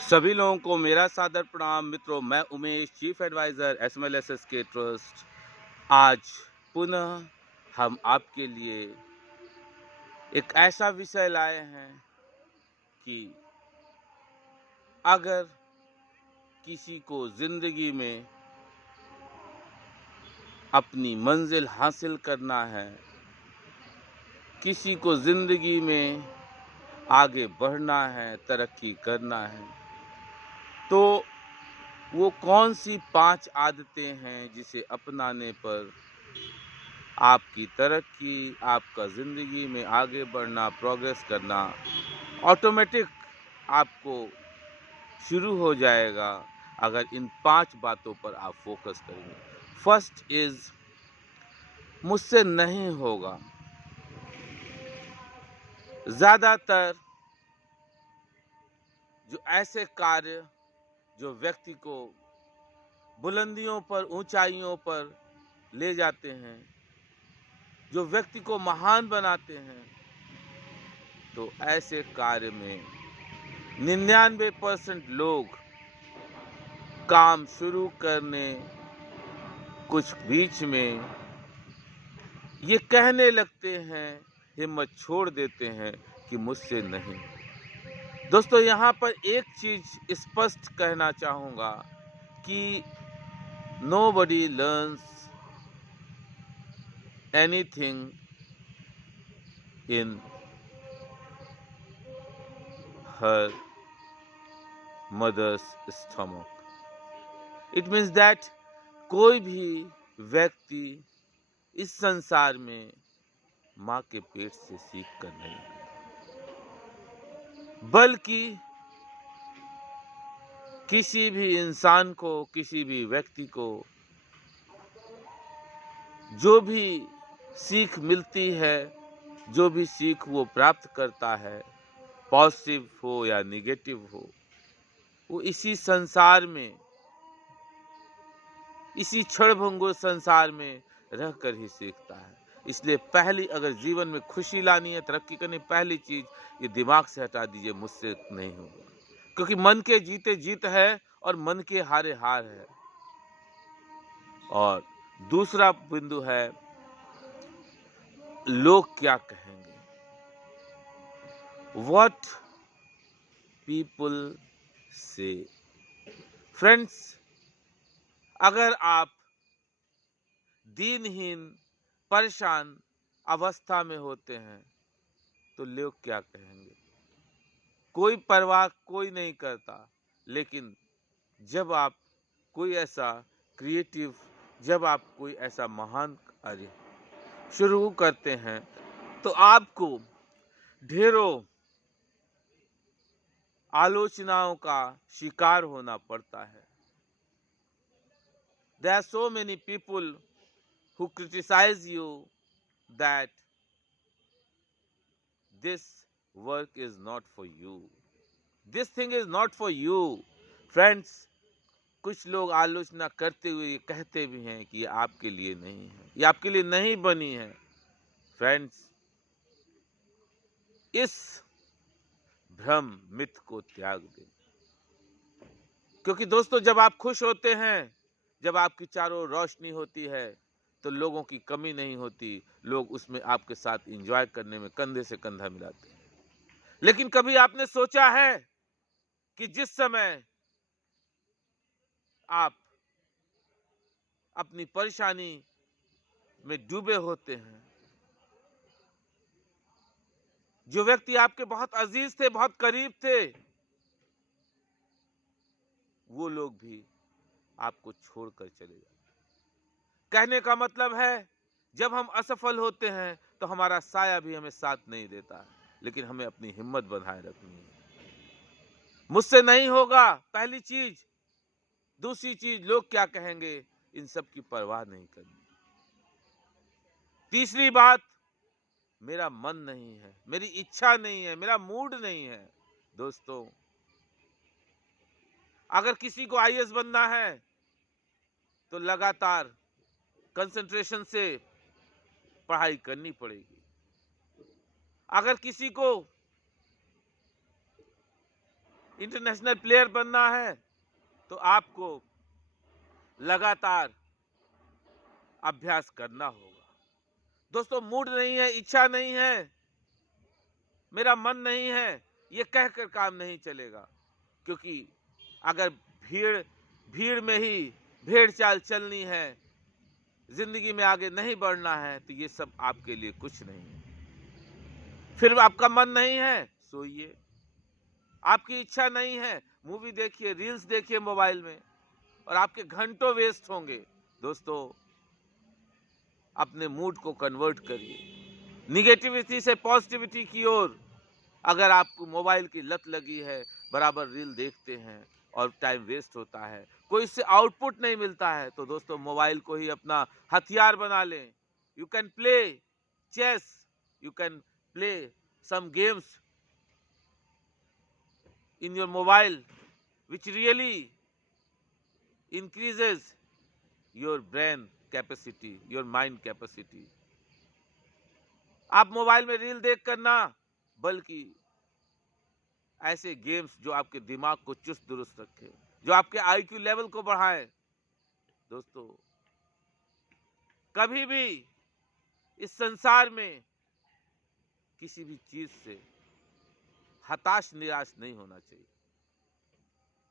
सभी लोगों को मेरा सादर प्रणाम। मित्रों, मैं उमेश, चीफ एडवाइज़र एसएमएलएसएसके ट्रस्ट। आज पुनः हम आपके लिए एक ऐसा विषय लाए हैं कि अगर किसी को ज़िंदगी में अपनी मंज़िल हासिल करना है, किसी को ज़िंदगी में आगे बढ़ना है, तरक्की करना है, तो वो कौन-सी 5 आदतें हैं जिसे अपनाने पर आपकी तरक्की, आपका ज़िंदगी में आगे बढ़ना, प्रोग्रेस करना ऑटोमेटिक आपको शुरू हो जाएगा अगर इन 5 बातों पर आप फ़ोकस करेंगे। फर्स्ट इज़ मुझसे नहीं होगा। ज़्यादातर जो ऐसे कार्य जो व्यक्ति को बुलंदियों पर, ऊँचाइयों पर ले जाते हैं, जो व्यक्ति को महान बनाते हैं, तो ऐसे कार्य में 99% लोग काम शुरू करने कुछ बीच में ये कहने लगते हैं, हिम्मत छोड़ देते हैं कि मुझसे नहीं। दोस्तों, यहाँ पर एक चीज़ स्पष्ट कहना चाहूँगा कि nobody learns anything in her mother's stomach. It means that कोई भी व्यक्ति इस संसार में माँ के पेट से सीख कर नहीं, बल्कि किसी भी इंसान को, किसी भी व्यक्ति को जो भी सीख मिलती है, जो भी सीख वो प्राप्त करता है, पॉजिटिव हो या नेगेटिव हो, वो इसी संसार में, इसी क्षणभंगुर संसार में रहकर ही सीखता है। इसलिए पहली अगर जीवन में खुशी लानी है, तरक्की करनी, पहली चीज़ ये दिमाग से हटा दीजिए, मुझसे नहीं होगा। क्योंकि मन के जीते जीत है और मन के हारे हार है। और दूसरा बिंदु है, लोग क्या कहेंगे? व्हाट पीपल से। फ्रेंड्स, अगर आप दीनहीन, परेशान अवस्था में होते हैं, तो लोग क्या कहेंगे? कोई परवाह कोई नहीं करता। लेकिन जब आप कोई ऐसा क्रिएटिव, जब आप कोई ऐसा महान कार्य शुरू करते हैं, तो आपको ढेरों आलोचनाओं का शिकार होना पड़ता है। There are so many people who criticize you that this work is not for you. This thing is not for you. Friends, कुछ लोग आलोचना करते हुए ये कहते भी हैं कि ये आपके लिए नहीं है, ये आपके लिए नहीं बनी है। फ्रेंड्स, इस भ्रम मिथ को त्याग दें। क्योंकि दोस्तों, जब आप खुश होते हैं, जब आपकी चारों ओर रोशनी होती है, तो लोगों की कमी नहीं होती। लोग उसमें आपके साथ एंजॉय करने में कंधे से कंधा मिलाते हैं। लेकिन कभी आपने सोचा है कि जिस समय आप अपनी परेशानी में डूबे होते हैं, जो व्यक्ति आपके बहुत अजीज थे, बहुत करीब थे, वो लोग भी आपको छोड़कर चले जाते हैं। कहने का मतलब है, जब हम असफल होते हैं तो हमारा साया भी हमें साथ नहीं देता, लेकिन हमें अपनी हिम्मत बनाए रखनी है। मुझसे नहीं होगा, पहली चीज। दूसरी चीज, लोग क्या कहेंगे, इन सब की परवाह नहीं करनी। तीसरी बात, मेरा मन नहीं है, मेरी इच्छा नहीं है, मेरा मूड नहीं है। दोस्तों, अगर किसी को आईएएस बनना है तो लगातार कंसंट्रेशन से पढ़ाई करनी पड़ेगी। अगर किसी को इंटरनेशनल प्लेयर बनना है तो आपको लगातार अभ्यास करना होगा। दोस्तों, मूड नहीं है, इच्छा नहीं है, मेरा मन नहीं है, ये कहकर काम नहीं चलेगा। क्योंकि अगर भीड़ भीड़ में ही भेड़ चाल चलनी है, जिंदगी में आगे नहीं बढ़ना है, तो ये सब आपके लिए कुछ नहीं है। फिर आपका मन नहीं है, सोइए। आपकी इच्छा नहीं है, मूवी देखिए, रील्स देखिए मोबाइल में, और आपके घंटों वेस्ट होंगे। दोस्तों, अपने मूड को कन्वर्ट करिए निगेटिविटी से पॉजिटिविटी की ओर। अगर आपको मोबाइल की लत लगी है, बराबर रील देखते हैं और टाइम वेस्ट होता है, कोई इससे आउटपुट नहीं मिलता है, तो दोस्तों मोबाइल को ही अपना हथियार बना लें। You can play chess, you can play some games in your mobile which really increases your brain capacity, your mind capacity. आप मोबाइल में रील देख कर ना, बल्कि ऐसे गेम्स जो आपके दिमाग को चुस्त दुरुस्त रखे, जो आपके आईक्यू लेवल को बढ़ाए। दोस्तों, कभी भी इस संसार में किसी भी चीज से हताश निराश नहीं होना चाहिए,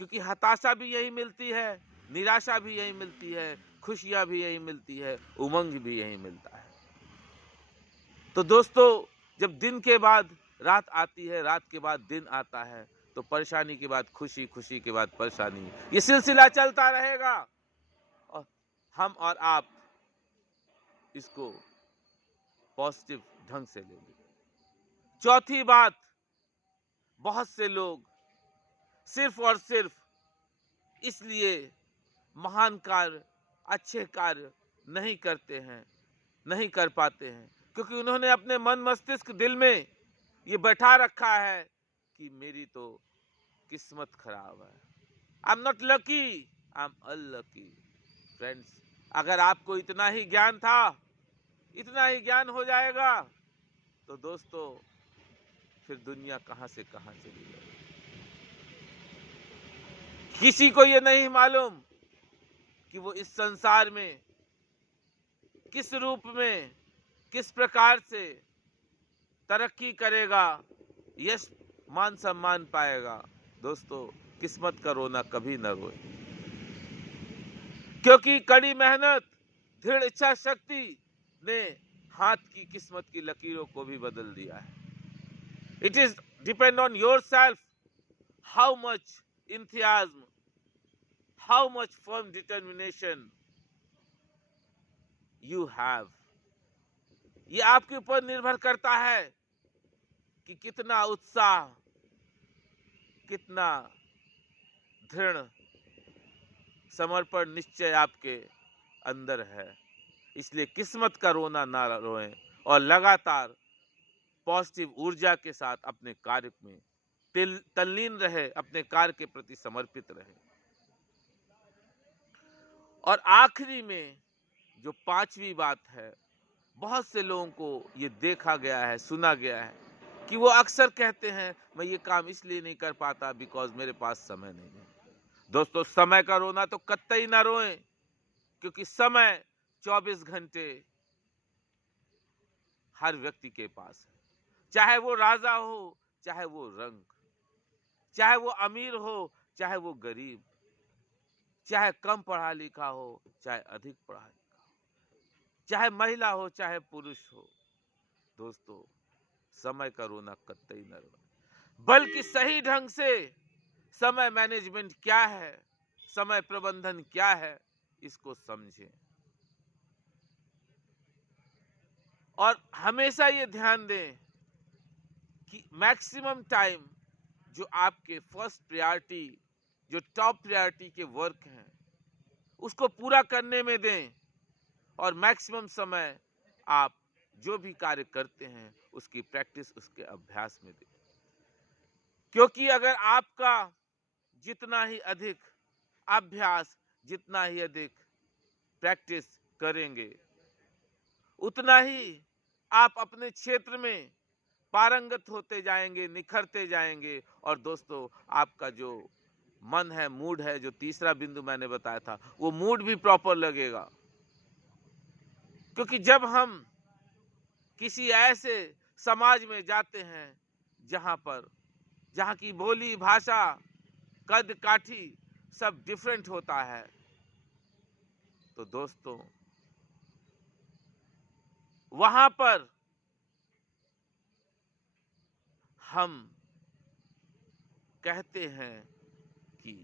क्योंकि हताशा भी यही मिलती है, निराशा भी यही मिलती है, खुशियां भी यही मिलती है, उमंग भी यही मिलता है। तो दोस्तों, जब दिन के बाद रात आती है, रात के बाद दिन आता है, तो परेशानी के बाद खुशी, खुशी के बाद परेशानी, ये सिलसिला चलता रहेगा। और हम और आप इसको पॉजिटिव ढंग से ले लें। चौथी बात, बहुत से लोग सिर्फ और सिर्फ इसलिए महान कार्य, अच्छे कार्य नहीं करते हैं, नहीं कर पाते हैं, क्योंकि उन्होंने अपने मन मस्तिष्क दिल में ये बैठा रखा है कि मेरी तो किस्मत खराब है, I am not lucky, I am unlucky. Friends, अगर आपको इतना ही ज्ञान था, इतना ही ज्ञान हो जाएगा, तो दोस्तों फिर दुनिया कहां से कहां चली जाएगी। किसी को ये नहीं मालूम कि वो इस संसार में किस रूप में, किस प्रकार से तरक्की करेगा, यश मान सम्मान पाएगा। दोस्तों, किस्मत का रोना कभी न रोए, क्योंकि कड़ी मेहनत, दृढ़ इच्छा शक्ति ने हाथ की किस्मत की लकीरों को भी बदल दिया है। It is depend on your self, how much enthusiasm, how much firm determination you have. ये आपके ऊपर निर्भर करता है कि कितना उत्साह, कितना दृढ़ समर्पण निश्चय आपके अंदर है। इसलिए किस्मत का रोना ना रोएं और लगातार पॉजिटिव ऊर्जा के साथ अपने कार्य में तल्लीन रहे, अपने कार्य के प्रति समर्पित रहे। और आखिरी में जो पांचवी बात है, बहुत से लोगों को ये देखा गया है, सुना गया है कि वो अक्सर कहते हैं मैं ये काम इसलिए नहीं कर पाता बिकॉज मेरे पास समय नहीं है। दोस्तों, समय का रोना तो कतई ना रोएं, क्योंकि समय 24 घंटे हर व्यक्ति के पास है। चाहे वो राजा हो, चाहे वो रंक, चाहे वो अमीर हो, चाहे वो गरीब, चाहे कम पढ़ा लिखा हो, चाहे अधिक पढ़ा लिखा हो, चाहे महिला हो, चाहे पुरुष हो। दोस्तों, समय का रोना कतई न रोए, बल्कि सही ढंग से समय मैनेजमेंट क्या है, समय प्रबंधन क्या है, इसको समझें। और हमेशा ये ध्यान दें कि मैक्सिमम टाइम जो आपके फर्स्ट प्रायोरिटी, जो टॉप प्रायोरिटी के वर्क हैं, उसको पूरा करने में दें, और मैक्सिमम समय आप जो भी कार्य करते हैं उसकी प्रैक्टिस, उसके अभ्यास में दें। क्योंकि अगर आपका जितना ही अधिक अभ्यास, जितना ही अधिक प्रैक्टिस करेंगे, उतना ही आप अपने क्षेत्र में पारंगत होते जाएंगे, निखरते जाएंगे। और दोस्तों, आपका जो मन है, मूड है, जो तीसरा बिंदु मैंने बताया था, वो मूड भी प्रॉपर लगेगा। क्योंकि जब हम किसी ऐसे समाज में जाते हैं जहां की बोली, भाषा, कद काठी सब डिफरेंट होता है, तो दोस्तों वहां पर हम कहते हैं कि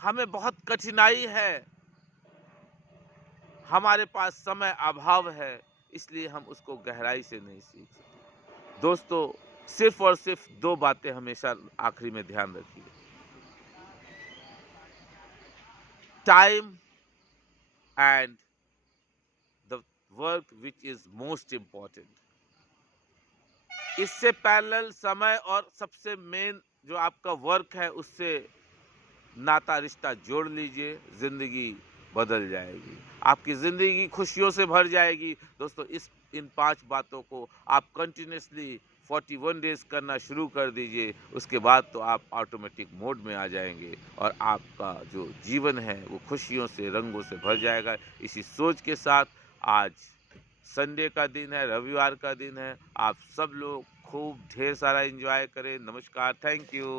हमें बहुत कठिनाई है, हमारे पास समय अभाव है, इसलिए हम उसको गहराई से नहीं सीख सकते। दोस्तों, सिर्फ और सिर्फ दो बातें हमेशा आखिरी में ध्यान रखिए। Time and the work which is most important. इससे पैरेलल समय और सबसे मेन जो आपका वर्क है, उससे नाता रिश्ता जोड़ लीजिए, जिंदगी बदल जाएगी, आपकी जिंदगी खुशियों से भर जाएगी। दोस्तों, इन 5 बातों को आप कंटिन्यूसली 41 डेज करना शुरू कर दीजिए। उसके बाद तो आप ऑटोमेटिक मोड में आ जाएंगे और आपका जो जीवन है वो खुशियों से, रंगों से भर जाएगा। इसी सोच के साथ आज संडे का दिन है, रविवार का दिन है, आप सब लोग खूब ढेर सारा एंजॉय करें। नमस्कार, थैंक यू।